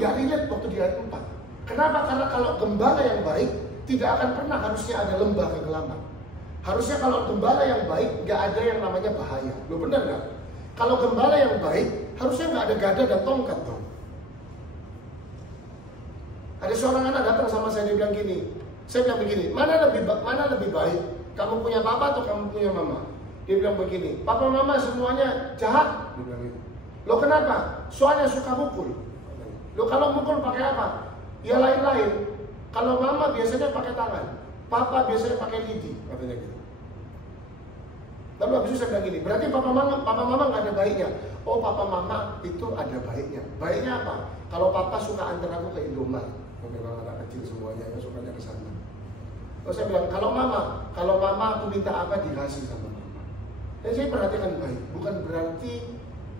nggak relate waktu di ayat 4. Kenapa? Karena kalau gembala yang baik, tidak akan pernah harusnya ada lembah kekelaman. Harusnya kalau gembala yang baik, nggak ada yang namanya bahaya. Lo benar nggak? Kalau gembala yang baik, harusnya nggak ada gada dan tongkat dong. Ada seorang anak datang sama saya, dia bilang gini, saya bilang begini, mana lebih baik, kamu punya papa atau kamu punya mama? Dia bilang begini, papa mama semuanya jahat. Dia bilang gitu. Lo kenapa? Soalnya suka mukul. Lo kalau mukul pakai apa? Ya lain-lain. Kalau mama biasanya pakai tangan, papa biasanya pakai lidi, katanya gitu. Lalu habis itu saya bilang gini, berarti papa mama nggak ada baiknya. Oh, papa mama itu ada baiknya. Baiknya apa? Kalau papa suka antar aku ke Indomaret, memang anak kecil semuanya yang sukanya ke sana. Lalu saya bilang, kalau mama aku minta apa dikasih sama mama. Dan saya perhatikan baik, bukan berarti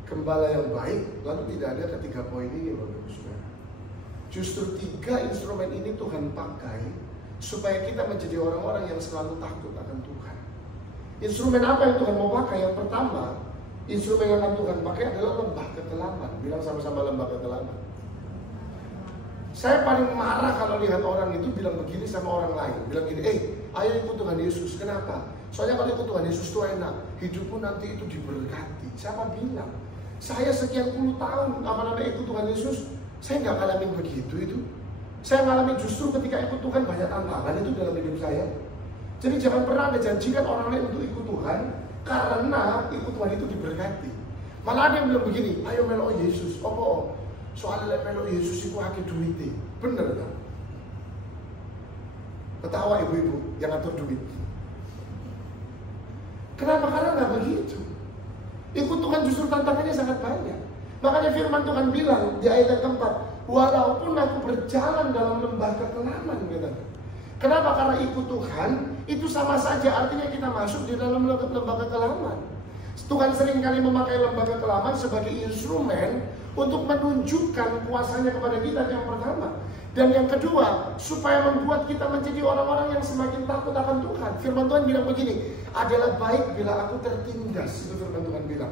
gembala yang baik lalu tidak ada ketiga poin ini, Bapak Ibu Saudara. Justru 3 instrumen ini Tuhan pakai supaya kita menjadi orang-orang yang selalu takut akan Tuhan. Instrumen apa yang Tuhan mau pakai? Yang pertama, instrumen yang akan Tuhan pakai adalah lembah kekelaman. Bilang sama-sama lembah kekelaman. Saya paling marah kalau lihat orang itu bilang begini sama orang lain. Bilang gini, ayo ikut Tuhan Yesus. Kenapa? Soalnya kalau ikut Tuhan Yesus itu enak. Hidupmu nanti itu diberkati. Siapa bilang? Saya sekian puluh tahun ikut Tuhan Yesus, saya nggak ngalamin begitu itu. Saya ngalamin justru ketika ikut Tuhan banyak tantangan itu dalam hidup saya. Jadi jangan pernah Anda janjikan orang lain untuk ikut Tuhan karena ikut Tuhan itu diberkati. Malah ada yang bilang begini, ayo melo Yesus. Apa? Soalnya melo Yesus itu akeh duitnya. Bener kan? Ketawa ibu-ibu yang atur duit. Kenapa? Karena nggak begitu. Ikut Tuhan justru tantangannya sangat banyak. Makanya firman Tuhan bilang di ayat yang keempat, walaupun aku berjalan dalam lembah kekelaman, katanya. Kenapa? Karena ikut Tuhan itu sama saja artinya kita masuk di dalam lembah kekelaman. Tuhan seringkali memakai lembah kekelaman sebagai instrumen untuk menunjukkan kuasanya kepada kita, yang pertama. Dan yang kedua, supaya membuat kita menjadi orang-orang yang semakin takut akan Tuhan. Firman Tuhan bilang begini, adalah baik bila aku tertindas, itu firman Tuhan bilang.